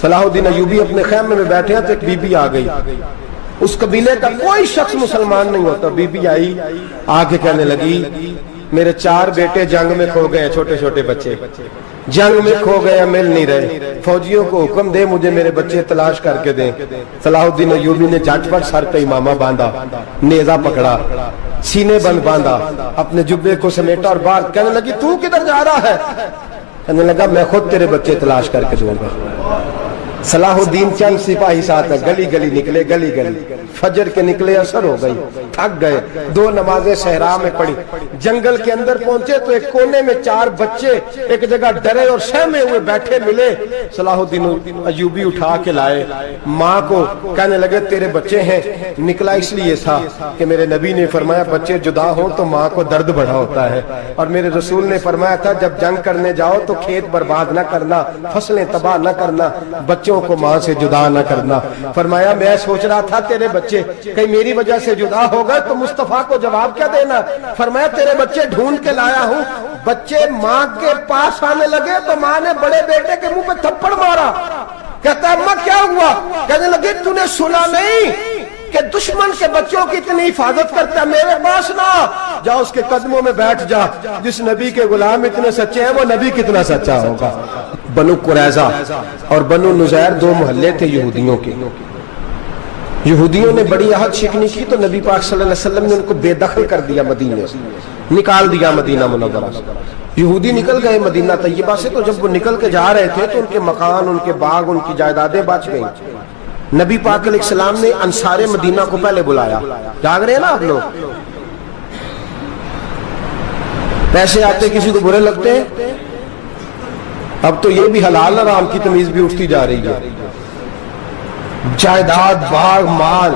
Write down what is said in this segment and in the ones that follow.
صلاح الدین ایوبی اپنے خیمے میں بیٹھے ہیں تو ایک بی بی آ گئی. اس قبیلے کا کوئی شخص مسلمان نہیں ہوتا. بی بی آئی, آگے کہنے لگی میرے 4 بیٹے جنگ میں کھو گئے, چھوٹے چھوٹے بچے جنگ میں کھو گئے, مل نہیں رہے. فوجیوں کو حکم دے مجھے میرے بچے تلاش کر کے دیں. صلاح الدین ایوبی نے جھٹ پٹ سر پہ امامہ باندھا, نیزہ پکڑا, سینے بند باندھا, اپنے جبے کو سمیٹا اور باہر. کہنے لگی تو کدھر جا رہا ہے؟ کہنے لگا میں خود تیرے بچے تلاش کر کے دوں گا. صلاح الدین چند سپاہی ساتھ گلی گلی نکلے, گلی گلی فجر کے نکلے, اثر ہو گئی, تھک گئے. 2 نمازیں صحرا میں پڑھی. جنگل کے اندر پہنچے تو ایک کونے میں 4 بچے ایک جگہ ڈرے اور سہمے ہوئے بیٹھے ملے. صلاح الدین ایوبی اٹھا کے لائے, ماں کو کہنے لگے تیرے بچے ہیں. نکلا اس لیے تھا کہ میرے نبی نے فرمایا بچے جدا ہوں تو ماں کو درد بڑا ہوتا ہے, اور میرے رسول نے فرمایا تھا جب جنگ کرنے جاؤ تو کھیت برباد نہ کرنا, فصلیں تباہ نہ کرنا, بچوں کو ماں سے جدا نہ کرنا. فرمایا میں سوچ رہا تھا تیرے بچے کہیں میری وجہ سے جدا ہو گئے تو مصطفیٰ کو جواب کیا دینا. فرمایا تیرے بچے ڈھونڈ کے لایا ہوں. بچے ماں کے پاس آنے لگے تو ماں نے بڑے بیٹے کے منہ پہ تھپڑ مارا. کہتا اماں کیا ہوا؟ کہنے لگے تو نے سنا نہیں کہ دشمن کے بچوں کی اتنی حفاظت کرتا ہے, میرے پاس نہ جا, اس کے قدموں میں بیٹھ جا. جس نبی کے غلام اتنے سچے ہیں وہ نبی کتنا سچا ہوگا. بنو قریظہ اور بنو نذیر 2 محلے تھے یہودیوں کے. یہودیوں نے بڑی عہد شکنی کی تو نبی پاک صلی اللہ علیہ وسلم نے ان کو بے دخل کر دیا, مدینے سے نکال دیا, مدینہ منورہ سے. یہودی نکل گئے مدینہ طیبہ سے, تو جب وہ نکل کے جا رہے تھے تو ان کے مکان, ان کے باغ, ان کی جائیدادیں بچ گئیں. نبی پاک علیہ السلام نے انصار مدینہ کو پہلے بلایا. جاگ رہے ہیں نا آپ لوگ؟ پیسے آتے کسی کو برے لگتے ہیں, اب تو یہ بھی حلال حرام کی تمیز بھی اٹھتی جا رہی ہے. جائیداد, باغ, مال,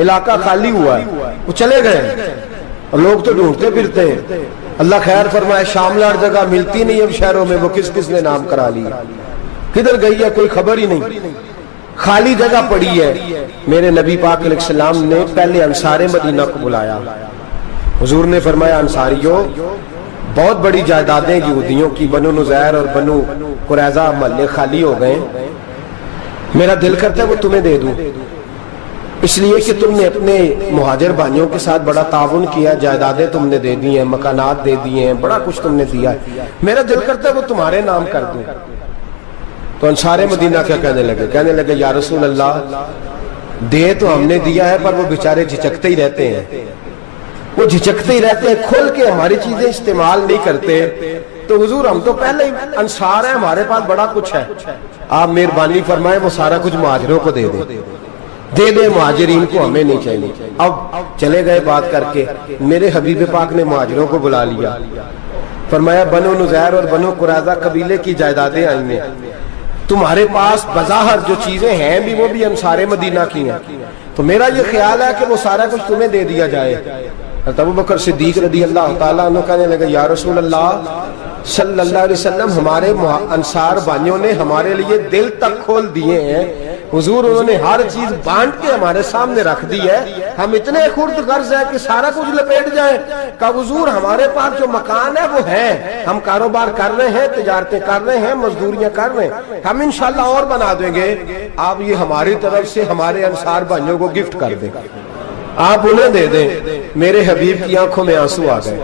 علاقہ خالی ہوا ہے, وہ چلے گئے اور لوگ تو ڈھونڈتے پھرتے ہیں. اللہ خیر فرمائے, شاملہ ہر جگہ ملتی نہیں اب شہروں میں, وہ کس کس نے نام کرا لی, کدھر گئی ہے کوئی خبر ہی نہیں, خالی جگہ پڑی ہے. میرے نبی پاک علیہ السلام نے پہلے انصار مدینہ کو بلایا. حضور نے فرمایا انصاریوں بہت بڑی جائیدادیں یہودیوں کی, بنو نذیر اور بنو قریظہ محلے خالی ہو گئے, میرا دل کرتا ہے وہ تمہیں دے دوں, اس لیے کہ تم نے اپنے مہاجر بھائیوں کے ساتھ بڑا تعاون کیا, جائیدادیں تم نے دے دی ہیں, مکانات دے دیے ہیں, بڑا کچھ تم نے دیا ہے, میرا دل کرتا ہے وہ تمہارے نام کر دوں. تو انصار مدینہ کیا کہنے لگے؟ کہنے لگے یا رسول اللہ دے تو ہم نے دیا ہے پر وہ بیچارے جھچکتے ہی رہتے ہیں, وہ جھچکتے ہی رہتے ہیں, کھول کے ہماری چیزیں استعمال نہیں کرتے. تو حضور ہم تو پہلے ہی انصار ہیں, ہمارے پاس بڑا کچھ ہے, آپ مہربانی فرمائیں وہ سارا کچھ مہاجروں کو دے دے, مہاجرین کو ہمیں نہیں چاہیے. اب چلے گئے بات کر کے, میرے حبیب پاک نے مہاجروں کو بلا لیا. فرمایا بنو نذیر اور بنو قریظہ قبیلے کی جائیدادیں آئی ہیں, تمہارے پاس بظاہر جو چیزیں ہیں بھی وہ بھی انصار مدینہ کی ہیں, تو میرا یہ خیال ہے کہ وہ سارا کچھ تمہیں دے دیا جائے. ابو بکر صدیق رضی اللہ تعالیٰ عنہ کہنے لگے یا رسول اللہ صلی اللہ علیہ وسلم ہمارے انصار بھائیوں نے ہمارے لیے دل تک کھول دیے ہیں, حضور انہوں نے ہر چیز بانٹ کے ہمارے سامنے رکھ دی ہے, ہم اتنے خرد غرض ہیں کہ سارا کچھ لپیٹ جائیں. کہ حضور ہمارے پاس جو مکان ہے وہ ہے, ہم کاروبار کر رہے ہیں, تجارتیں کر رہے ہیں, مزدوریاں کر رہے ہیں, ہم انشاءاللہ اور بنا دیں گے, آپ یہ ہماری طرف سے ہمارے انصار بھائیوں کو گفٹ کر دیں, آپ انہیں دے دیں. میرے حبیب کی آنکھوں میں آنسو آ گئے,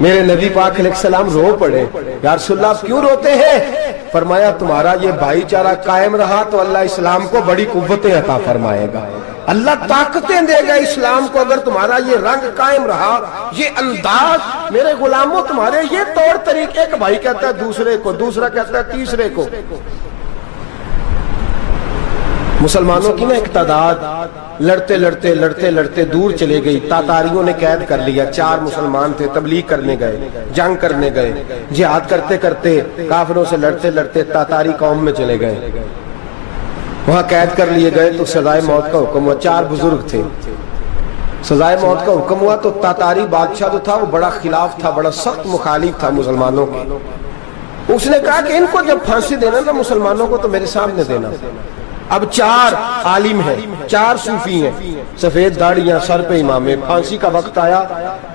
میرے نبی پاک علیہ السلام رو پڑے. یا رسول اللہ کیوں روتے ہیں؟ فرمایا تمہارا یہ بھائی چارہ قائم رہا تو اللہ اسلام کو بڑی قوتیں عطا فرمائے گا, اللہ طاقتیں دے گا اسلام کو. اگر تمہارا یہ رنگ قائم رہا, یہ انداز, میرے غلاموں تمہارے یہ طور طریقے, ایک بھائی کہتا ہے دوسرے کو, دوسرا کہتا ہے تیسرے کو. مسلمانوں کی نا ایک تعداد لڑتے لڑتے لڑتے لڑتے دور چلے گئی. تاتاریوں نے قید کر لیا, 4 مسلمان تھے, تبلیغ کرنے گئے, جنگ کرنے گئے, جہاد کرتے کرتے کافروں سے لڑتے لڑتے تاتاری قوم میں چلے گئے, وہاں قید کر لیے گئے. تو سزائے موت کا حکم ہوا, 4 بزرگ تھے, سزائے موت کا حکم ہوا. تو تاتاری بادشاہ جو تھا وہ بڑا خلاف تھا, بڑا سخت مخالف تھا مسلمانوں کے. اس نے کہا کہ ان کو جب پھانسی دینا نا مسلمانوں کو تو میرے سامنے دینا. اب 4 عالم ہیں, 4 صوفی ہیں, سفید داڑیاں, سر پہ امامے. پھانسی کا وقت آیا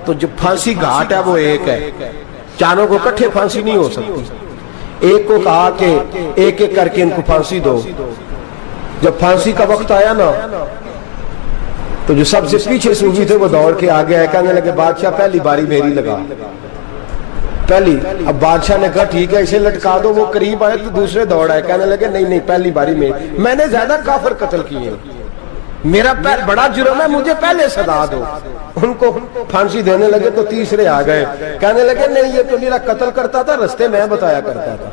تو جو پھانسی گھاٹ ہے وہ ایک ہے, چاروں کو کٹھے پھانسی نہیں ہو سکتی. ایک کو کہا کہ ایک ایک کر کے ان کو پھانسی دو. جب پھانسی کا وقت آیا نا تو جو سب سے پیچھے صوفی تھے وہ دوڑ کے آگے آئے, کہنے لگے بادشاہ پہلی باری میری لگا پہلی. اب بادشاہ نے کہا ٹھیک ہے اسے لٹکا دو. وہ قریب آئے تو دوسرے دوڑ آئے, کہنے لگے نہیں نہیں پہلی باری میں نے زیادہ کافر قتل کیے, میرا بڑا جرم ہے, مجھے پہلے سزا دو. ان کو پھانسی دینے لگے تو تیسرے آ گئے, کہنے لگے نہیں یہ تو میرا قتل کرتا تھا, رستے میں بتایا کرتا تھا,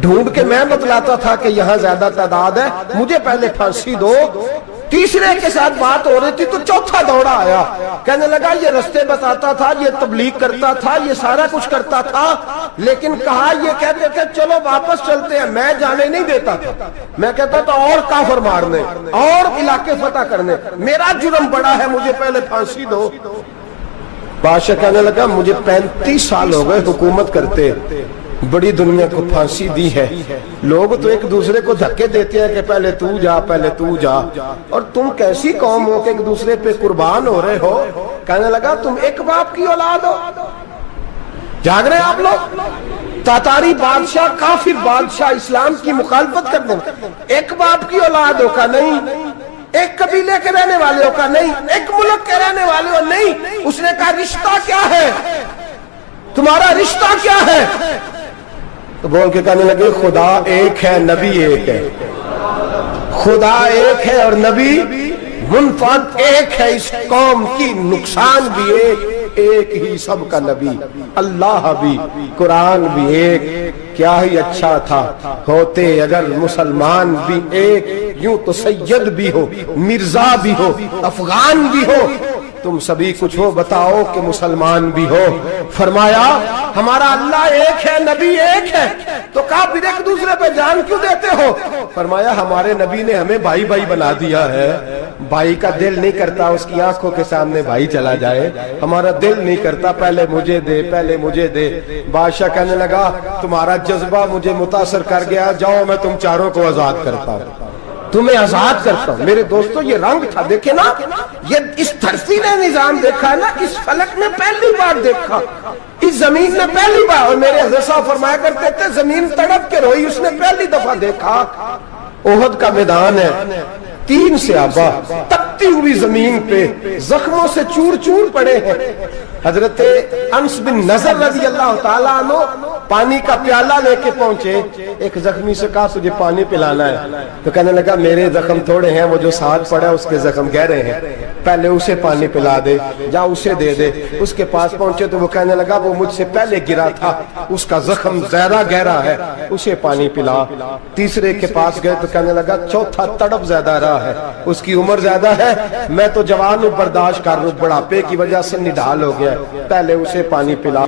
ڈھونڈ کے میں بتلاتا تھا کہ یہاں زیادہ تعداد ہے, مجھے پہلے پھانسی دو. تیسرے کے ساتھ بات ہو رہی تھی تو چوتھا دوڑا آیا, کہنے لگا یہ رستے بتاتا تھا, یہ تبلیغ کرتا تھا, یہ سارا کچھ کرتا تھا, لیکن کہا یہ کہتے تھے چلو واپس چلتے ہیں, میں جانے نہیں دیتا تھا. میں کہتا تھا اور کافر مارنے اور علاقے فتح کرنے, میرا جرم بڑا ہے, مجھے پہلے پھانسی دو. بادشاہ کہنے لگا مجھے 35 سال ہو گئے حکومت کرتے, بڑی دنیا کو پھانسی دی ہے, لوگ تو ایک دوسرے کو دھکے دیتے ہیں کہ پہلے تو جا پہلے تو جا, اور تم کیسی قوم ہو کہ ایک دوسرے پہ قربان ہو رہے ہو. کہنے لگا تم ایک باپ کی اولاد ہو. جاگ رہے ہیں آپ لوگ؟ تاتاری بادشاہ کافر بادشاہ اسلام کی مخالفت کرتے ہیں, ایک باپ کی اولاد ہو کا نہیں, ایک قبیلے کے رہنے والے ہو کا نہیں, ایک ملک کے رہنے والے ہو نہیں. اس نے کہا رشتہ کیا ہے تمہارا, رشتہ کیا ہے؟ تو بول کے کہنے لگے خدا ایک ہے نبی ایک ہے, خدا ایک ہے اور نبی منفرد ایک ہے, اس قوم کی نقصان بھی ایک ہی سب کا نبی, اللہ بھی قرآن بھی ایک. کیا ہی اچھا تھا ہوتے اگر مسلمان بھی ایک, یوں تو سید بھی ہو مرزا بھی ہو افغان بھی ہو, تم سبھی کچھ ہو بتاؤ کہ مسلمان بھی ہو. فرمایا ہمارا اللہ ایک ہے نبی ایک ہے, تو کہا پھر ایک دوسرے پہ جان کیوں دیتے ہو؟ فرمایا ہمارے نبی نے ہمیں بھائی بھائی بنا دیا ہے, بھائی کا دل نہیں کرتا اس کی آنکھوں کے سامنے بھائی چلا جائے, ہمارا دل نہیں کرتا پہلے مجھے دے پہلے مجھے دے. بادشاہ کہنے لگا تمہارا جذبہ مجھے متاثر کر گیا, جاؤ میں تم چاروں کو آزاد کرتا ہوں, تمہیں آزاد کرتا ہوں. میرے دوستو یہ رنگ تھا, دیکھیں نا, یہ اس دھرتی نے نظام دیکھا ہے نا, اس فلک نے پہلی بار دیکھا, اس زمین نے پہلی بار, اور میرے حضرت صاحب فرمایا کرتے تھے زمین تڑپ کے روئی, اس نے پہلی دفعہ دیکھا. احد کا میدان ہے, 3 صحابہ تپتی ہوئی زمین پہ زخموں سے چور چور پڑے ہیں. حضرت انس بن نضر رضی اللہ تعالیٰ عنہ پانی کا پیالہ لے کے پہنچے, ایک زخمی سے کہا تجھے پانی پلانا ہے, تو کہنے لگا میرے زخم تھوڑے ہیں, وہ جو ساتھ پڑا اس کے زخم گہرے ہیں, پہلے اسے پانی پلا دے, جا اسے دے دے. اس کے پاس پہنچے تو وہ کہنے لگا وہ مجھ سے پہلے گرا تھا, اس کا زخم زیادہ گہرا ہے, اسے پانی پلا. تیسرے کے پاس گئے تو کہنے لگا چوتھا تڑپ زیادہ رہا ہے, اس کی عمر زیادہ ہے, میں تو جوان ہوں برداشت کر لوں, بڑھاپے کی وجہ سے نڈھال ہو گیا, پہلے اسے پانی پلا.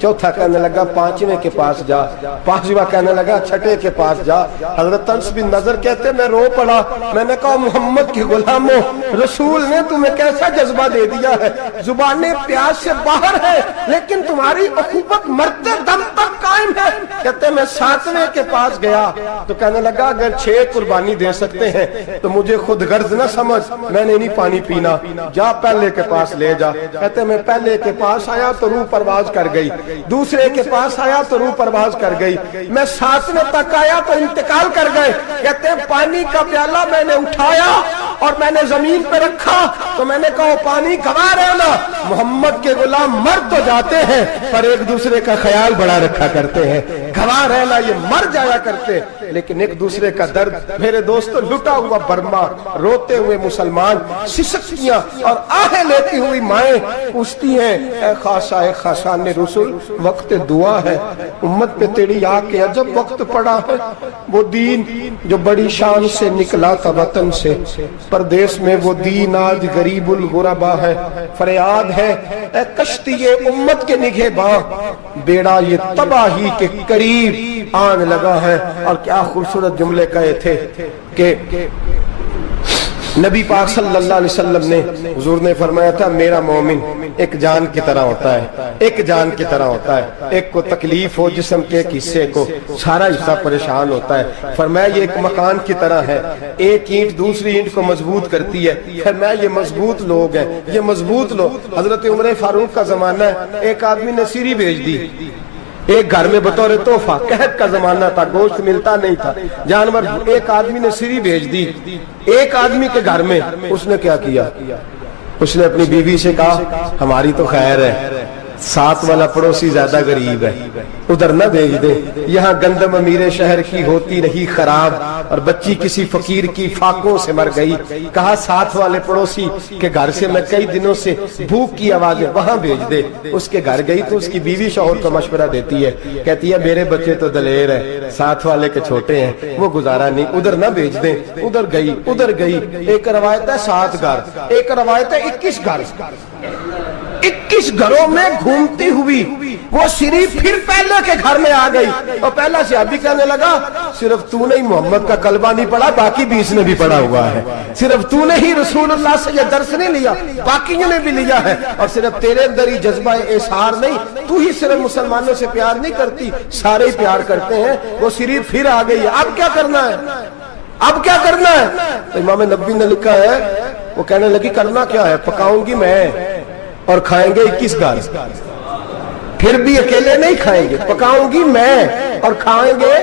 چوتھا کہنے لگا 5ویں کے پاس جا, 5واں کہنے لگا 6ٹھے کے پاس جا. حضرت انس بن نضر کہتے میں رو پڑا, میں نے کہا محمد کے غلاموں, رسول نے تمہیں کیسا جذبہ دے دیا ہے, زبانیں پیاس سے باہر ہے لیکن تمہاری اخوت مرتے دم تک قائم ہے. کہتے میں 7ویں کے پاس گیا تو کہنے لگا اگر 6 قربانی دے سکتے ہیں تو مجھے خود غرض نہ سمجھ, میں نے نہیں پانی پینا, جا پہلے کے پاس لے جا. کہتے میں پہلے کے پاس آیا تو روح پرواز کر گئی, دوسرے کے پاس آیا تو روح پرواز کر گئی, میں 7ویں تک آیا تو انتقال کر گئے. کہتے ہیں پانی کا پیالہ میں نے اٹھایا اور میں نے زمین پہ رکھا تو میں نے کہا پانی گوا رہنا, محمد کے غلام مر تو جاتے ہیں پر ایک دوسرے کا خیال بڑا رکھا کرتے ہیں, گوا رہنا یہ مر جایا کرتے لیکن ایک دوسرے کا درد. میرے دوستو لٹا ہوا برما, روتے ہوئے مسلمان, سسکیاں اور آہیں لیتی ہوئی مائیں پوچھتی ہیں اے خاصا اے خاصان رسول, وقت دعا ہے, امت پہ تیری آ کے عجب وقت پڑا ہے. وہ دین جو بڑی شان سے نکلا تھا وطن سے, پردیس میں وہ دین آج غریب الغربا ہے. فریاد ہے اے کشتی امت کے نگہباں, بیڑا یہ تباہی کے قریب آن لگا ہے. اور کیا خوبصورت جملے کہے تھے کہ نبی پاک صلی اللہ علیہ وسلم نے, حضور نے فرمایا تھا میرا مومن ایک جان کی طرح ہوتا ہے, ایک جان کی طرح ہوتا ہے, ایک کو تکلیف ہو جسم کے ایک حصے کو, سارا حصہ پریشان ہوتا ہے. فرمایا یہ ایک مکان کی طرح ہے, ایک اینٹ دوسری اینٹ کو مضبوط کرتی ہے. فرمایا یہ مضبوط لوگ ہیں, یہ مضبوط لوگ. حضرت عمر فاروق کا زمانہ ہے, ایک آدمی نے سیری بھیج دی, ایک گھر میں بطور تحفہ، قحط کا زمانہ تھا، گوشت ملتا نہیں تھا، جانور، ایک آدمی نے سری بھیج دی ایک آدمی کے گھر میں۔ اس نے کیا کیا؟ اس نے اپنی بیوی سے کہا ہماری تو خیر ہے، ساتھ والا پڑوسی زیادہ غریب ہے، ادھر نہ بھیج دے، یہاں گندم امیر شہر کی ہوتی رہی خراب اور بچی کسی فقیر کی فاقوں سے مر گئی، کہا ساتھ والے پڑوسی کے گھر سے میں کئی دنوں سے بھوک کی آوازیں، وہاں بھیج دے۔ اس کے گھر گئی تو اس کی بیوی شوہر کو مشورہ دیتی ہے، کہتی ہے میرے بچے تو دلیر ہیں، ساتھ والے کے چھوٹے ہیں، وہ گزارا نہیں، ادھر نہ بھیج دیں۔ ادھر گئی، ایک روایت ہے 7 گھر، ایک روایت ہے 21 گھر، 21 گھروں میں گھومتی ہوئی وہ سری پھر پہلے کے گھر میں آ گئی، اور پہلا صحابی کہنے لگا صرف تو نے محمد کا کلمہ نہیں پڑھا، باقی 20 نے بھی پڑھا ہوا ہے، صرف تو نے ہی رسول اللہ سے یہ درس نہیں لیا، باقیوں نے بھی لیا ہے، اور صرف تیرے اندر ہی جذبہ اظہار نہیں، تو ہی صرف مسلمانوں سے پیار نہیں کرتی، سارے ہی پیار کرتے ہیں۔ وہ سری پھر آ گئی ہے، اب کیا کرنا ہے؟ اب کیا کرنا ہے؟ تو امام نبوی نے لکھا ہے، وہ کہنے لگی کرنا کیا ہے؟ پکاؤں گی میں اور کھائیں گے 21 گھر، پھر بھی اکیلے نہیں کھائیں گے، پکاؤں گی میں اور کھائیں گے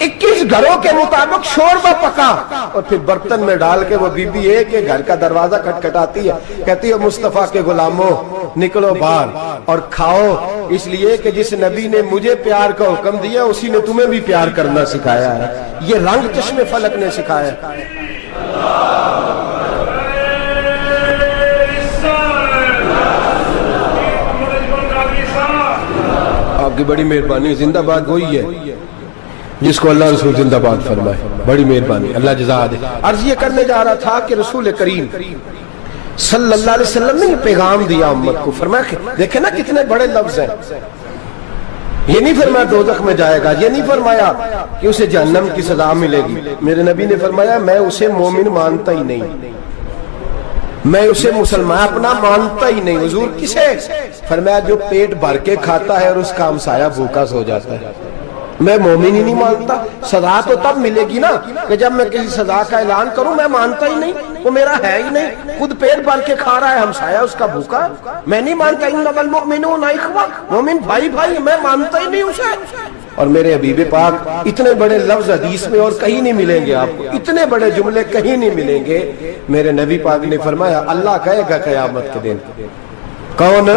21 گھروں کے مطابق شوربہ پکا، اور پھر برتن میں ڈال کے وہ بی بی ایک گھر کا دروازہ کھٹکھٹاتی ہے، کہتی ہے مصطفیٰ کے غلاموں نکلو باہر اور کھاؤ، اس لیے کہ جس نبی نے مجھے پیار کا حکم دیا اسی نے تمہیں بھی پیار کرنا سکھایا ہے، یہ رنگ چشم فلک نے سکھایا ہے۔ آپ کی بڑی مہربانی، زندہ باد وہی ہے جس کو اللہ رسول زندہ باد فرمائے، بڑی مہربانی، اللہ جزا دے۔ عرض یہ کرنے جا رہا تھا کہ رسول کریم صلی اللہ علیہ وسلم نے پیغام دیا امت کو، فرمایا دیکھیں نا کتنے بڑے لفظ ہیں، یہ نہیں فرمایا دوزخ میں جائے گا، یہ نہیں فرمایا کہ اسے جہنم کی سزا ملے گی، میرے نبی نے فرمایا میں اسے مومن مانتا ہی نہیں، میں اسے مسلمان اپنا مانتا ہی نہیں۔ حضور کسے؟ فرمایا جو پیٹ بھر کے کھاتا ہے اور اس کا ہمسایہ بھوکا سو جاتا ہے، میں مومن ہی نہیں مانتا۔ سزا تو تب ملے گی نا کہ جب میں کسی سزا کا اعلان کروں، میں مانتا ہی نہیں، وہ میرا ہے ہی نہیں، خود پیٹ بھر کے کھا رہا ہے، ہمسایہ اس کا بھوکا، میں نہیں مانتا۔ انما المؤمنون اخوہ، مومن بھائی بھائی، میں مانتا ہی نہیں اسے۔ اور میرے حبیب پاک اتنے بڑے لفظ حدیث میں اور کہیں نہیں ملیں گے، آپ کو اتنے بڑے جملے کہیں نہیں ملیں گے۔ میرے نبی پاک نے فرمایا اللہ کہے گا قیامت کے دن، کون؟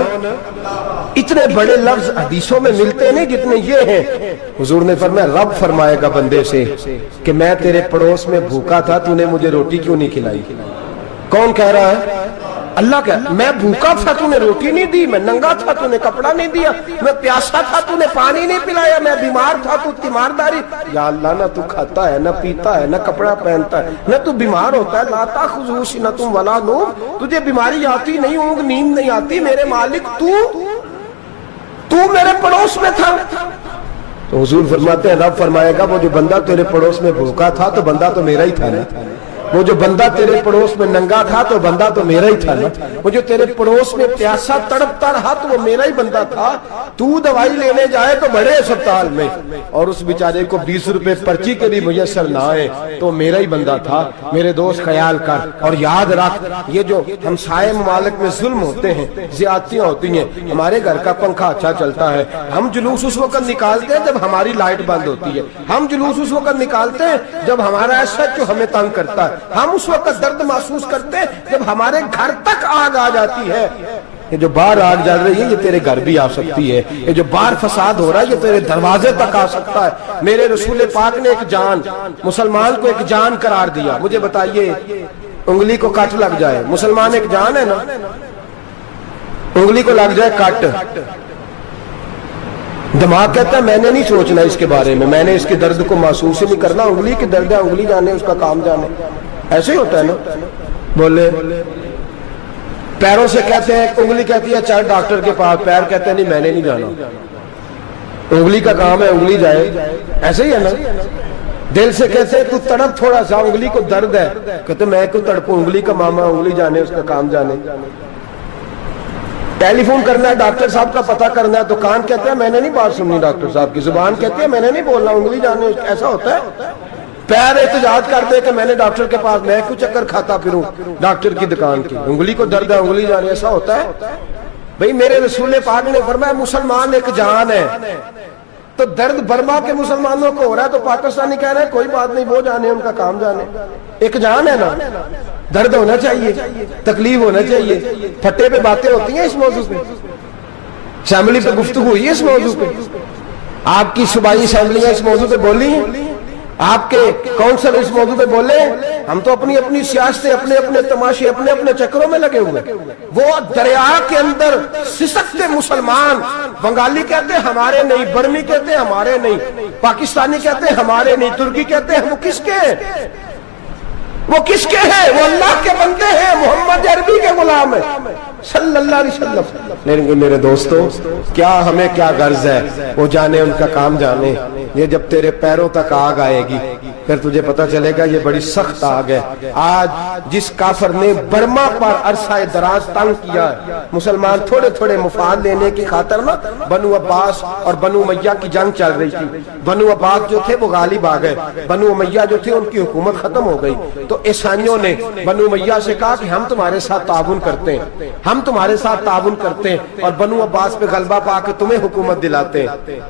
اتنے بڑے لفظ حدیثوں میں ملتے نہیں جتنے یہ ہیں۔ حضور نے فرمایا رب فرمائے گا بندے سے کہ میں تیرے پڑوس میں بھوکا تھا، تو نے مجھے روٹی کیوں نہیں کھلائی؟ کون کہہ رہا ہے؟ اللہ کہہ، میں بھوکا تھا تو نے روٹی نہیں دی، میں ننگا تھا تو نے کپڑا نہیں دیا، میں پیاسا تھا تو نے پانی نہیں پلایا، میں بیمار تھا تو تیمارداری۔ یا اللہ نہ تو کھاتا ہے، نہ پیتا ہے، نہ کپڑا پہنتا ہے، نہ تو بیمار ہوتا ہے، لا تاخذہ سنۃ ولا نوم، تجھے بیماری آتی نہیں، اونگ نیند نہیں آتی، میرے مالک تو میرے پڑوس میں تھا۔ تو حضور فرماتے ہیں رب فرمائے گا وہ جو بندہ تیرے پڑوس میں بھوکا تھا تو بندہ تو میرا ہی تھا نا، وہ جو بندہ تیرے پڑوس میں ننگا تھا تو بندہ تو میرا ہی تھا نا، وہ جو تیرے پڑوس میں پیاسا تڑپتا رہا تو وہ میرا ہی بندہ تھا، تو دوائی لینے جائے تو بڑے اسپتال میں اور اس بیچارے کو 20 روپے پرچی کے بھی میسر نہ آئے تو میرا ہی بندہ تھا۔ میرے دوست خیال کر اور یاد رکھ، یہ جو ہمسائے ممالک میں ظلم ہوتے ہیں، زیادتیاں ہوتی ہیں، ہمارے گھر کا پنکھا اچھا چلتا ہے، ہم جلوس اس وقت نکالتے ہیں جب ہماری لائٹ بند ہوتی ہے، ہم جلوس اس وقت نکالتے ہیں جب ہمارا ایسا ہمیں تنگ کرتا ہے، ہم اس وقت درد محسوس کرتے ہیں جب ہمارے گھر تک آگ آ جاتی ہے۔ یہ جو باہر آگ جل رہی ہے یہ تیرے گھر بھی آ سکتی ہے، یہ جو باہر فساد ہو رہا ہے یہ تیرے دروازے تک آ سکتا ہے۔ میرے رسول پاک نے ایک جان، مسلمان کو ایک جان قرار دیا۔ مجھے بتائیے انگلی کو کٹ لگ جائے، مسلمان ایک جان ہے نا، انگلی کو لگ جائے کٹ، دماغ کہتا ہے میں نے نہیں سوچنا اس کے بارے میں نے اس کے درد کو محسوس ہی نہیں کرنا، انگلی کی درد ہے، انگلی جانے اس کا کام جانے، ایسے ہی ہوتا ہے نا۔ بولے پیروں سے کہتے ہیں، انگلی کہتی ہے چل ڈاکٹر کے پاس، پیر کہتے ہیں نہیں میں نے نہیں جانا، انگلی کا کام ہے انگلی جائے، ایسے ہی ہے نا۔ دل سے کہتے ہیں تو تڑپ تھوڑا سا، انگلی کو درد ہے، کہتے میں کو تڑپوں، انگلی کا ماما، انگلی جانے اس کا کام جانے۔ ٹیلی فون کرنا ہے ڈاکٹر صاحب کا پتہ کرنا ہے تو کان کہتے ہیں میں نے نہیں بات سننی ڈاکٹر صاحب کی، زبان کہتے ہیں میں نے نہیں بولنا، انگلی جانے، ایسا ہوتا ہے۔ پیر احتجاج کرتے کہ میں نے ڈاکٹر کے پاس، میں کیوں چکر کھاتا پھروں ڈاکٹر کی دکان کی، انگلی کو درد ہے انگلی جانے، ایسا ہوتا ہے۔ بھئی میرے رسول پاک نے فرمایا مسلمان ایک جان ہے، تو درد برما کے مسلمانوں کو ہو رہا ہے تو پاکستانی کہہ رہے ہیں کوئی بات نہیں، وہ جانے ان کا کام جانے، ایک جان ہے نا، درد ہونا چاہیے، تکلیف ہونا چاہیے۔ پھٹے پہ باتیں ہوتی ہیں اس موضوع پہ، اسمبلی پہ گفتگو ہوئی ہے اس موضوع پہ، آپ کی صوبائی اسمبلیاں اس موضوع پہ بولی ہیں، آپ کے کونسل اس موضوع پہ بولے، ہم تو اپنی اپنی سیاستیں، اپنے اپنے تماشے، اپنے اپنے چکروں میں لگے ہوئے۔ وہ دریا کے اندر سسکتے مسلمان، بنگالی کہتے ہیں ہمارے نہیں، برمی کہتے ہیں ہمارے نہیں، پاکستانی کہتے ہیں ہمارے نہیں، ترکی کہتے ہیں وہ کس کے ہیں؟ وہ کس کے ہیں؟ وہ اللہ کے بندے ہیں، محمد عربی کے غلام ہیں صلی اللہ علیہ وسلم۔ لیکن میرے دوستو، کیا ہمیں کیا غرض ہے؟ وہ جانے، ان کا کام جانے۔ یہ جب تیرے پیروں تک آگ آئے گی پھر تجھے پتہ چلے گا یہ بڑی سخت آگ ہے۔ آج جس کافر نے برما پر عرصہ دراز تنگ کیا ہے، مسلمان تھوڑے تھوڑے مفاد لینے کی خاطر نا، بنو عباس اور بنو امیہ کی جنگ چل رہی تھی، بنو عباس جو تھے وہ غالب آ گئے، بنو امیہ جو تھے ان کی حکومت ختم ہو گئی، تو عیسائیوں نے بنو امیہ سے کہا کہ ہم تمہارے ساتھ تعاون کرتے ہیں، ہم تمہارے ساتھ تعاون کرتے ہیں اور بنو عباس پہ غلبہ پا کے تمہیں حکومت دلاتے ہیں۔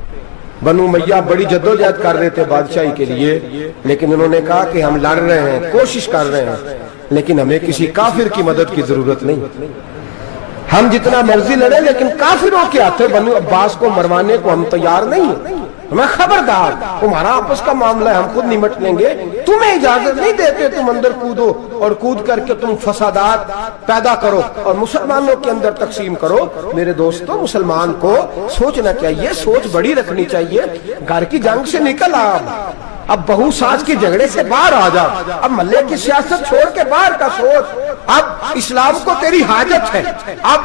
بنو امیہ بڑی جدوجہد کر رہے تھے بادشاہی کے لیے، لیکن انہوں نے کہا کہ ہم لڑ رہے ہیں، کوشش کر رہے ہیں، لیکن ہمیں کسی کافر کی مدد کی ضرورت نہیں، ہم جتنا مرضی لڑیں لیکن کافروں کے ہاتھوں بنو عباس کو مروانے کو ہم تیار نہیں ہیں۔ میں خبردار، تمہارا آپس کا معاملہ ہے، ہم خود نمٹ لیں گے، تمہیں اجازت نہیں دیتے تم اندر کودو اور کود کر کے تم فسادات پیدا کرو اور مسلمانوں کے اندر تقسیم کرو۔ میرے دوستو، مسلمان کو سوچنا چاہیے، سوچ بڑی رکھنی چاہیے، گھر کی جنگ سے نکل آ، اب بہو ساس کے جھگڑے سے باہر آ جا، اب محلے کی سیاست چھوڑ کے باہر کا سوچ، اب اسلام کو تیری حاجت ہے۔ اب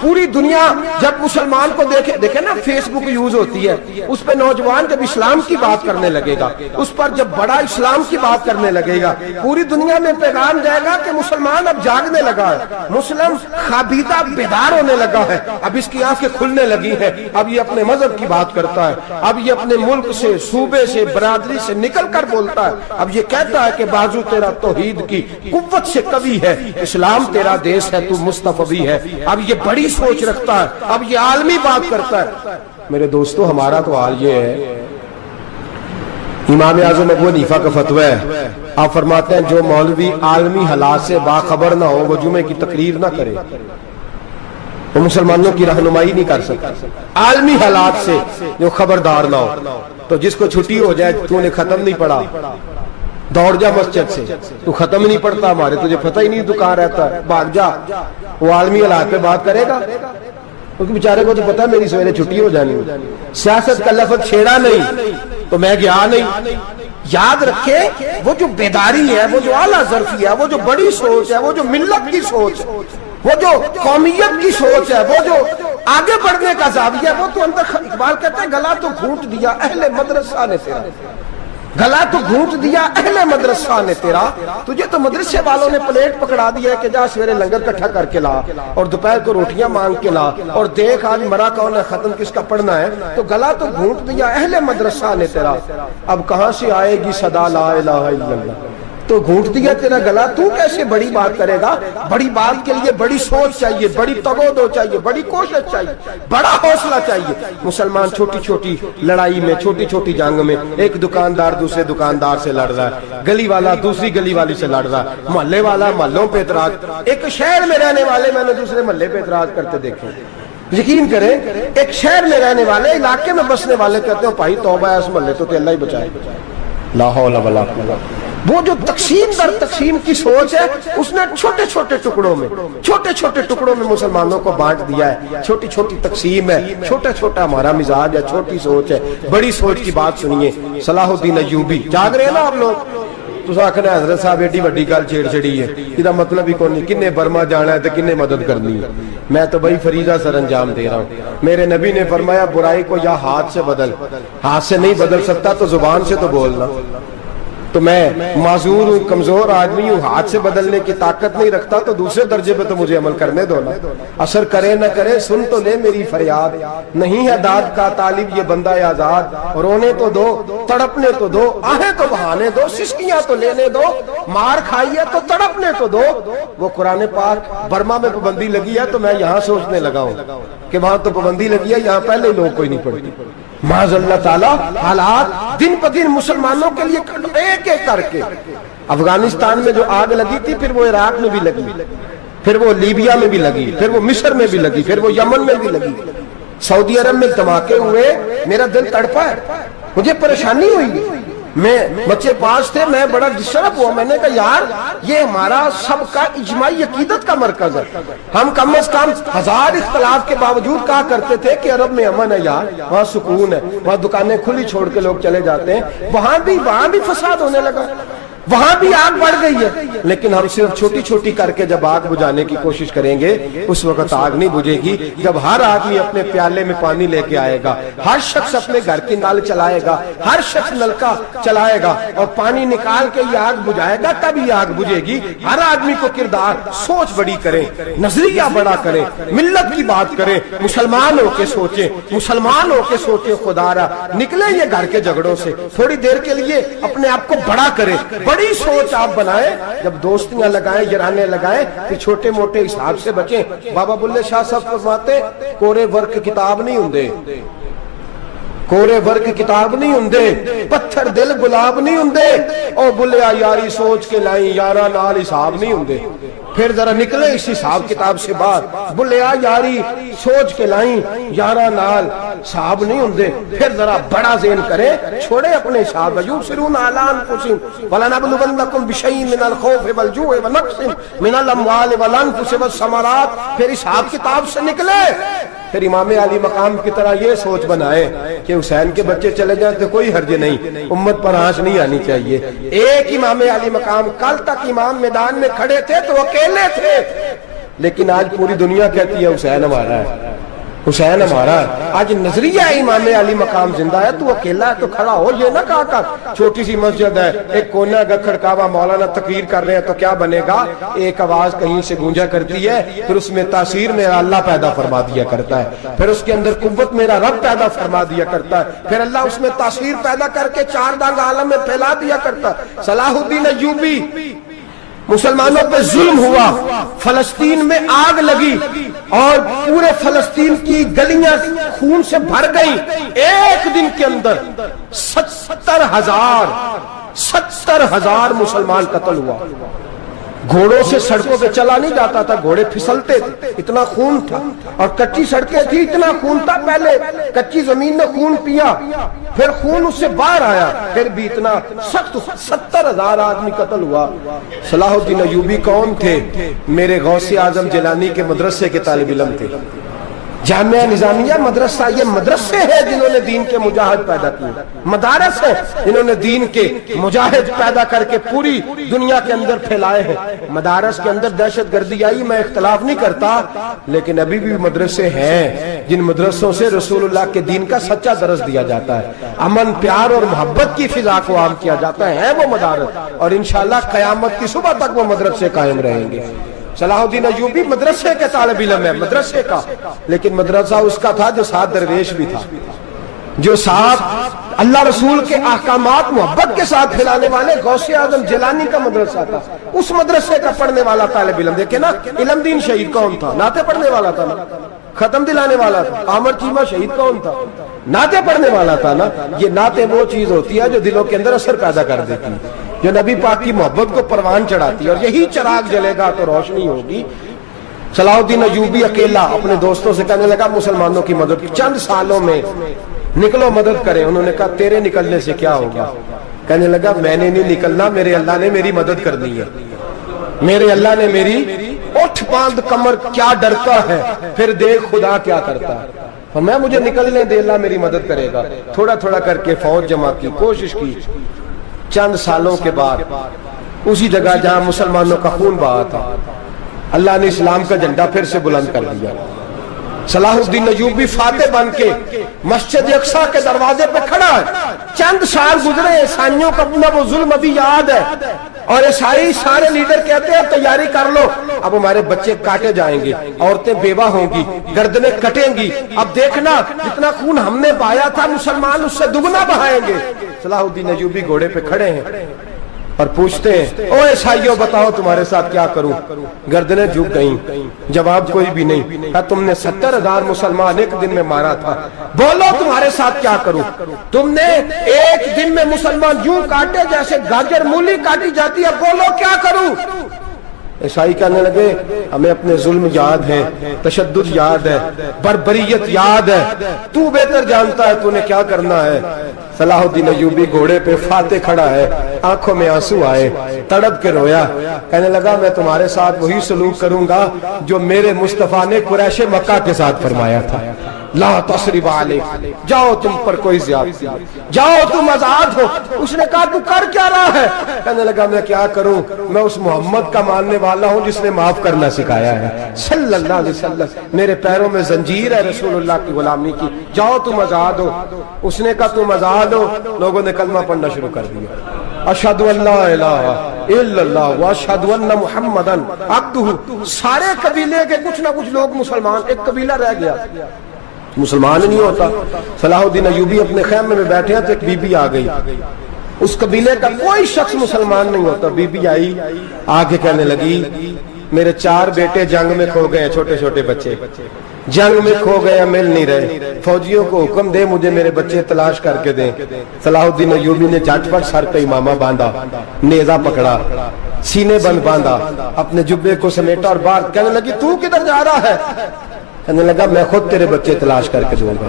پوری دنیا جب مسلمان کو دیکھے نا، فیس بک یوز ہوتی ہے، اس پہ نوجوان جب اسلام کی بات کرنے لگے گا، اس پر جب بڑا اسلام کی بات کرنے لگے گا، پوری دنیا میں پیغام جائے گا کہ مسلمان اب جاگنے لگا ہے، مسلم خوابیدہ بیدار ہونے لگا ہے، اب اس کی آنکھیں کھلنے لگی ہیں، اب یہ اپنے مذہب کی بات کرتا ہے، اب یہ اپنے ملک سے، صوبے سے، برادری سے نکل کر بولتا ہے، اب یہ کہتا ہے کہ بازو تیرا توحید کی قوت سے قوی ہے، اسلام تیرا دیس ہے، تو مصطفی ہے، اب یہ بڑی سوچ رکھتا ہے، اب یہ عالمی بات کرتا ہے۔ میرے دوستو، ہمارا تو حال یہ ہے، امام اعظم ابو حنیفہ کا فتویٰ ہے، آپ فرماتے ہیں جو مولوی عالمی حالات سے باخبر نہ ہو وہ جمعے کی تقریر نہ کرے، وہ مسلمانوں کی رہنمائی نہیں کر سکتا، عالمی حالات سے جو خبردار نہ ہو۔ تو جس کو چھٹی ہو جائے، تو نے ختم نہیں پڑھا، دوڑ جا مسجد سے، تو ختم نہیں پڑھتا ہمارے، تجھے پتہ ہی نہیں تو کہاں رہتا ہے، بھاگ جا، وہ عالمی حالات پہ بات کرے گا، کیونکہ بیچارے کو تو پتہ ہے میری سویرے چھٹی ہو جانی، سیاست کا لفظ چھیڑا نہیں تو میں گیا نہیں۔ یاد رکھے، وہ جو بیداری ہے، وہ جو اعلیٰ ظرفی ہے، وہ جو بڑی سوچ ہے، وہ جو ملت کی سوچ ہے، وہ جو قومیت کی سوچ ہے، وہ جو آگے بڑھنے کا زاویہ ہے، وہ تو اندر، اقبال کہتے ہیں گلا تو گھونٹ دیا اہل مدرسہ نے تیرا، گلا تو گھونٹ دیا اہل مدرسہ نے تیرا، تجھے تو مدرسے والوں نے پلیٹ پکڑا دیا ہے کہ جا سویرے لنگر کٹھا کر کے لا اور دوپہر کو روٹیاں مانگ کے لا اور دیکھ آج مرا کون ہے، ختم کس کا پڑھنا ہے، تو گلا تو گھونٹ دیا اہل مدرسہ نے تیرا، اب کہاں سے آئے گی صدا لا الہ الا اللہ، تو گھونٹ دیا تیرا گلا، تو کیسے بڑی بات کرے گا؟ بڑی بات کے لیے بڑی سوچ چاہیے، بڑی تگودو چاہیے، بڑی کوشش چاہیے، بڑا حوصلہ چاہیے۔ مسلمان چھوٹی چھوٹی لڑائی میں، چھوٹی چھوٹی جنگ میں، ایک دکاندار دوسرے دکاندار سے لڑ رہا ہے، گلی والا دوسری گلی والی سے لڑ رہا ہے، محلے والا محلوں پہ اعتراض، ایک شہر میں رہنے والے میں نے دوسرے محلے پہ اعتراض کرتے دیکھے، یقین کریں ایک شہر میں رہنے والے، علاقے میں بسنے والے کہتے ہیں بھائی توبہ ہے اس محلے تو اللہ ہی بچائے، لا حول ولا قوت۔ وہ جو تقسیم در تقسیم کی سوچ ہے، اس نے چھوٹے چھوٹے ٹکڑوں میں مسلمانوں کو بانٹ دیا ہے، چھوٹی چھوٹی تقسیم ہے، چھوٹا چھوٹا ہمارا مزاج ہے، چھوٹی سوچ ہے، بڑی سوچ کی بات سنیے۔ صلاح الدین ایوبی، جاگ رہے ہیں نا آپ لوگ؟ تو آخنا حضرت صاحب ایڈی وڈی گل چھیڑ چھڑی ہے، یہ مطلب ہی کون نہیں، کنے برما جانا ہے تو کنے مدد کرنی ہے، میں تو بھائی فریضہ سر انجام دے رہا ہوں۔ میرے نبی نے فرمایا برائی کو یا ہاتھ سے بدل، ہاتھ سے نہیں بدل سکتا تو زبان سے تو بولنا، تو میں معذور ہوں، کمزور آدمی ہوں، ہاتھ سے بدلنے کی طاقت نہیں رکھتا، تو دوسرے درجے پہ تو مجھے عمل کرنے دو نا، اثر کرے نہ کرے سن تو لے میری فریاد، نہیں ہے داد کا طالب یہ بندہ آزاد، رونے تو دو، تڑپنے تو دو، آہیں تو بہانے دو، سسکیاں تو لینے دو، مار کھائی ہے تو تڑپنے تو دو. وہ قرآن پاک برما میں پابندی لگی ہے تو میں یہاں سوچنے لگا ہوں کہ وہاں تو پابندی لگی ہے, یہاں پہلے لوگ کوئی نہیں پڑھتی. معاذ اللہ تعالیٰ حالات دن پہ دن مسلمانوں کے لیے ایک ایک کر کے. افغانستان میں جو آگ لگی تھی پھر وہ عراق میں بھی لگی, پھر وہ لیبیا میں بھی لگی, پھر وہ مصر میں بھی لگی, پھر وہ یمن میں بھی لگی, سعودی عرب میں دھماکے ہوئے. میرا دل تڑپا ہے, مجھے پریشانی ہوئی. میں بچے پاس تھے, میں بڑا ڈسٹرب ہوا. میں نے کہا یار یہ ہمارا سب کا اجماعی عقیدت کا مرکز ہے. ہم کم از کم 1000 اختلاف کے باوجود کہا کرتے تھے کہ عرب میں امن ہے یار, وہاں سکون ہے, وہاں دکانیں کھلی چھوڑ کے لوگ چلے جاتے ہیں. وہاں بھی فساد ہونے لگا, وہاں بھی آگ بڑھ گئی ہے. لیکن ہم صرف چھوٹی چھوٹی کر کے جب آگ بجھانے کی کوشش کریں گے اس وقت آگ نہیں بجھے گی. جب ہر آدمی اپنے پیالے میں پانی لے کے آئے گا, ہر شخص اپنے گھر کی نل چلائے گا, ہر شخص نلکا چلائے گا اور پانی نکال کے یہ آگ بجھائے گا, تب یہ آگ بجھے گی. ہر آدمی کو کردار سوچ بڑی کرے, نظریہ بڑا کرے, ملت کی بات کرے, مسلمان ہو کے سوچے, مسلمان ہو کے سوچے. خدا را نکلے یہ گھر کے جھگڑوں سے, تھوڑی دیر کے لیے اپنے آپ کو بڑا کرے, بڑی سوچ آپ بنائیں. جب دوستیاں لگائیں, یارانے لگائیں, پھر چھوٹے موٹے حساب سے بچیں. بابا بلے شاہ صاحب فرماتے کورے ورک کتاب نہیں ہوندے, کورے ورک کتاب نہیں ہوندے, پتھر دل گلاب نہیں ہوندے. او بلیا یاری سوچ کے لائیں, یارا نال حساب نہیں ہوندے. پھر ذرا نکلے اس حساب کتاب سے باہر. بلیا یاری سوچ کے لائیں, یارا نال صاحب نہیں ہوندے. پھر ذرا بڑا ذہن کرے, چھوڑے اپنے حساب. یبصرون علی انفسہم ولنبلونکم بشیء من الخوف والجوع ونقص من الاموال والانفس والثمرات. پھر حساب کتاب سے نکلے. پھر امام علی مقام کی طرح یہ سوچ بنائے کہ حسین کے بچے چلے جائیں تو کوئی حرج نہیں, امت پر آنچ نہیں آنی چاہیے. ایک امام علی مقام, کل تک امام میدان میں کھڑے تھے تو اکیلے تھے, لیکن آج پوری دنیا کہتی ہے حسین ہمارا ہے, حسین ہمارا ہے. آج نظریہ امام علی مقام زندہ ہے, تو اکیلا ہے تو کھڑا ہو. یہ نہ کہا کر چھوٹی سی مسجد ہے, ایک کونا کا کھڑکاوا, مولانا تقریر کر رہے ہیں تو کیا بنے گا. ایک آواز کہیں سے گونجا کرتی ہے, پھر اس میں تاثیر میرا اللہ پیدا فرما دیا کرتا ہے, پھر اس کے اندر قوت میرا رب پیدا فرما دیا کرتا ہے, پھر اللہ اس میں تاثیر پیدا کر کے 4 دانگ عالم میں پھیلا دیا کرتا ہے. صلاح الدین ایوبی, مسلمانوں پہ ظلم ہوا, فلسطین میں آگ لگی اور پورے فلسطین کی گلیاں خون سے بھر گئی. ایک دن کے اندر 70,000 مسلمان قتل ہوا. گھوڑوں سے سڑکوں پہ چلا نہیں جاتا تھا, گھوڑے پھسلتے تھے, اتنا خون تھا. اور کچی سڑکیں تھی, اتنا خون تھا. پہلے کچی زمین نے خون پیا, پھر خون اس سے باہر آیا, پھر بھی اتنا سخت. 70,000 آدمی قتل ہوا. صلاح الدین ایوبی کون تھے؟ میرے غوث اعظم جیلانی کے مدرسے کے طالب علم تھے. جامعہ نظامیہ مدرسہ, یہ مدرسے ہیں جنہوں نے دین کے مجاہد پیدا کیے, مدارس ہیں جنہوں نے دین کے مجاہد پیدا کر کے پوری دنیا کے اندر پھیلائے ہیں. مدارس کے اندر دہشت گردی آئی, میں اختلاف نہیں کرتا, لیکن ابھی بھی مدرسے ہیں جن مدرسوں سے رسول اللہ کے دین کا سچا درس دیا جاتا ہے, امن پیار اور محبت کی فضا کو عام کیا جاتا ہے وہ مدارس. اور انشاءاللہ قیامت کی صبح تک وہ مدرسے قائم رہیں گے. صلاح الدین ایوبی مدرسے کے طالب علم ہے, مدرسے کا, لیکن مدرسہ اس کا تھا جو ساتھ درویش بھی تھا, جو ساتھ اللہ رسول کے احکامات محبت کے ساتھ پھیلانے والے. غوث اعظم جیلانی کا مدرسہ تھا, اس مدرسے کا پڑھنے والا طالب علم. دیکھیں نا, علم دین شہید کون تھا؟ نعتیں پڑھنے والا تھا نا, ختم دلانے والا تھا. احمد چیمہ شہید کون تھا؟ نعتیں پڑھنے والا تھا نا. یہ نعتیں وہ چیز ہوتی ہے جو دلوں کے اندر اثر پیدا کر دیتی ہے, جو نبی پاک کی محبت کو پروان چڑھاتی ہے, اور یہی چراغ جلے گا تو روشنی ہوگی. صلاح الدین ایوبی اکیلا اپنے دوستوں سے کہنے لگا مسلمانوں کی مدد, چند سالوں میں نکلو مدد کریں. انہوں نے کہا تیرے نکلنے سے کیا ہوگا؟ کہنے لگا میں نے نہیں نکلنا, میرے اللہ نے میری مدد کرنی ہے, میرے اللہ نے میری. اٹھ باندھ کمر کیا ڈرتا ہے, پھر دیکھ خدا کیا کرتا ہے. میں مجھے نکلنے دے, اللہ میری مدد کرے گا. تھوڑا تھوڑا کر کے فوج جمع کی, کوشش کی. چند سالوں کے بعد اسی جگہ جہاں مسلمانوں کا خون بہا تھا, اللہ نے اسلام کا جھنڈا پھر سے بلند کر دیا. صلاح الدین ایوبی فاتح بن کے مسجد اقصی کے دروازے پہ کھڑا ہے. چند سال گزرے, عیسائیوں کا اپنا وہ ظلم ابھی یاد ہے, اور عیسائی سارے لیڈر کہتے ہیں تیاری کر لو, اب ہمارے بچے کاٹے جائیں گے, عورتیں بیوہ ہوں گی, گردنیں کٹیں گی. اب دیکھنا جتنا خون ہم نے بہایا تھا مسلمان اس سے دگنا بہائیں گے. صلاح الدین ایوبی گھوڑے پہ کھڑے ہیں, اور پوچھتے ہیں او عیسائیوں بتاؤ تمہارے ساتھ کیا کروں؟ گردنیں جھک گئیں، جواب کوئی بھی نہیں۔ کہا تم نے 70,000 مسلمان ایک دن میں مارا تھا، بولو تمہارے ساتھ کیا کروں؟ تم نے ایک دن میں مسلمان یوں کاٹے جیسے گاجر مولی کاٹی جاتی ہے، بولو کیا کروں؟ عیسائی کہنے لگے ہمیں اپنے ظلم یاد ہے، تشدد یاد ہے، بربریت یاد ہے، تو بہتر جانتا ہے تو نے کیا کرنا ہے۔ صلاح الدین ایوبی گھوڑے پہ فاتح کھڑا ہے، آنکھوں میں آنسو آئے، تڑپ کے رویا، کہنے لگا میں تمہارے ساتھ وہی سلوک کروں گا جو میرے مصطفیٰ نے قریش مکہ کے ساتھ فرمایا تھا، لا تصریب علیک، جاؤ تم پر کوئی زیادتی، جاؤ تم آزاد ہو۔ اس نے کہا تو کر کیا رہا ہے؟ کہنے لگا میں کیا کروں، میں اس محمد کا ماننے والا ہوں جس نے معاف کرنا سکھایا ہے صلی اللہ علیہ وسلم، میرے پیروں میں زنجیر ہے رسول اللہ کی غلامی کی، جاؤ تم آزاد ہو۔ اس نے کہا تم آزاد ہو، لوگوں نے کلمہ پڑھنا شروع کر دیا، اشہد ان لا الہ الا اللہ واشہد ان محمدن عبدہ۔ سارے قبیلے کے کچھ نہ کچھ لوگ مسلمان، ایک قبیلہ رہ گیا مسلمان نہیں ہوتا۔ صلاح الدین ایوبی اپنے خیمے میں بیٹھے ہیں تو ایک بی بی آ گئی، اس قبیلے کا کوئی شخص مسلمان نہیں ہوتا۔ بی بی آئی، آگے کہنے لگی میرے 4 بیٹے جنگ میں کھو گئے، چھوٹے چھوٹے بچے جنگ میں کھو گئے، مل نہیں رہے، فوجیوں کو حکم دے مجھے میرے بچے تلاش کر کے دیں۔ صلاح الدین ایوبی نے جھٹ پٹ سر پہ امامہ باندھا، نیزہ پکڑا، سینے بند باندھا، اپنے جبے کو سمیٹا اور باہر کہنے لگی تو کدھر جا رہا ہے؟ کہنے لگا میں خود تیرے بچے تلاش کر کے دوں گا۔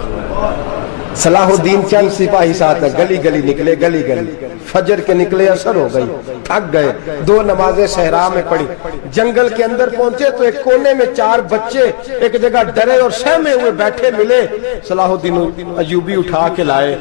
صلاح الدین چند سپاہی ساتھ گلی گلی نکلے، گلی گلی فجر کے نکلے، اثر ہو گئی، تھک گئے، 2 نمازیں صحرا میں پڑھی، جنگل کے اندر پہنچے تو ایک کونے میں 4 بچے ایک جگہ ڈرے اور سہمے ہوئے بیٹھے ملے۔ صلاح الدین ایوبی اٹھا کے لائے،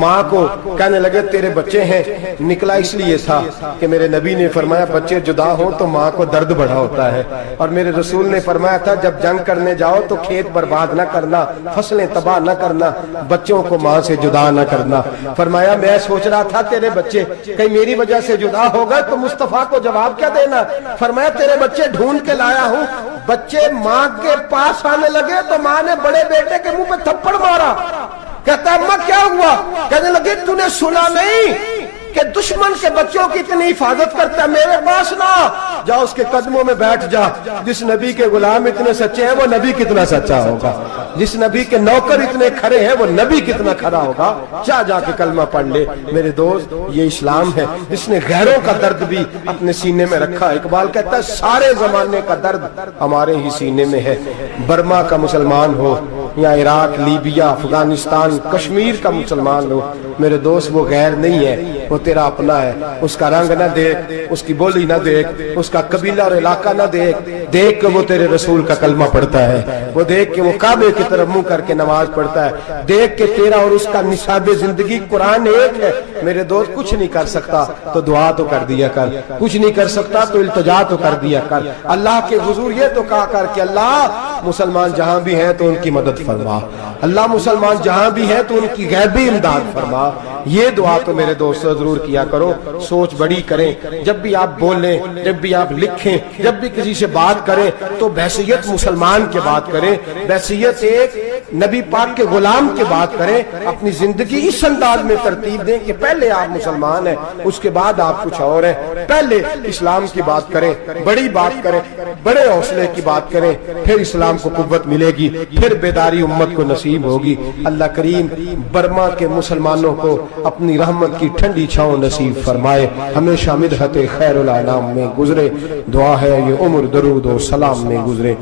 ماں کو کہنے لگے تیرے بچے ہیں، نکلا اس لیے تھا کہ میرے نبی نے فرمایا بچے جدا ہوں تو ماں کو درد بڑا ہوتا ہے، اور میرے رسول نے فرمایا تھا جب جنگ کرنے جاؤ تو کھیت برباد نہ کرنا، فصلیں تباہ نہ کرنا، بچوں کو ماں سے جدا نہ کرنا۔ فرمایا میں سوچ رہا تھا تیرے بچے کہیں میری وجہ سے جدا ہو گئے تو مصطفیٰ کو جواب کیا دینا۔ فرمایا تیرے بچے ڈھونڈ کے لایا ہوں۔ بچے ماں کے پاس آنے لگے تو ماں نے بڑے بیٹے کے منہ پہ تھپڑ مارا، کہتا اماں کیا ہوا؟ کہنے لگے تو نے سنا نہیں کہ دشمن کے بچوں کی اتنی حفاظت کرتا ہے، میرے پاس نہ جا، اس کے قدموں میں بیٹھ جا۔ جس نبی کے غلام اتنے سچے ہیں وہ نبی کتنا سچا ہوگا، جس نبی کے نوکر اتنے کھڑے ہیں وہ نبی کتنا کھڑا ہوگا، جا کے کلمہ پڑھ لے۔ میرے دوست یہ اسلام ہے جس نے غیروں کا درد بھی اپنے سینے میں رکھا۔ اقبال کہتا ہے سارے زمانے کا درد ہمارے ہی سینے میں ہے، برما کا مسلمان ہو یا عراق، لیبیا، افغانستان، کشمیر کا مسلمان ہو، میرے دوست وہ غیر نہیں ہے، وہ تیرا اپنا ہے۔ اس کا رنگ نہ دیکھ، اس کی بولی نہ دیکھ، اس کا قبیلہ اور علاقہ نہ دیکھ، دیکھ کہ وہ تیرے رسول کا کلمہ پڑھتا ہے، وہ دیکھ کہ وہ کعبے کی طرف منہ کر کے نماز پڑھتا ہے، دیکھ کہ تیرا اور اس کا نصاب زندگی قرآن ایک ہے۔ میرے دوست کچھ نہیں کر سکتا تو دعا تو کر دیا کر، کچھ نہیں کر سکتا تو التجا تو کر دیا کر، اللہ کے حضور یہ تو کہا کر کہ اللہ مسلمان جہاں بھی ہیں تو ان کی مدد فرما، اللہ مسلمان جہاں بھی ہیں تو ان کی غیبی امداد فرما۔ یہ دعا تو میرے دوست ضرور کیا کرو، سوچ بڑی کریں، جب بھی آپ بولیں، جب بھی آپ لکھیں، جب بھی کسی سے بات کریں تو بحیثیت مسلمان کے بات کریں، بحیثیت ایک نبی پاک کے غلام کے بات کریں، اپنی زندگی اس انداز میں ترتیب دیں کہ پہلے آپ مسلمان ہیں، اس کے بعد آپ کچھ اور ہیں، پہلے اسلام کی بات کریں، بڑی بات کریں، بڑے حوصلے کی بات کریں، پھر اسلام کو قوت ملے گی، پھر بیداری امت کو نصیب ہوگی۔ اللہ کریم برما کے مسلمانوں کو اپنی رحمت کی ٹھنڈی چھاؤں نصیب فرمائے، ہمیشہ مدحت خیر الانام میں گزرے، دعا ہے یہ عمر درود و سلام میں گزرے۔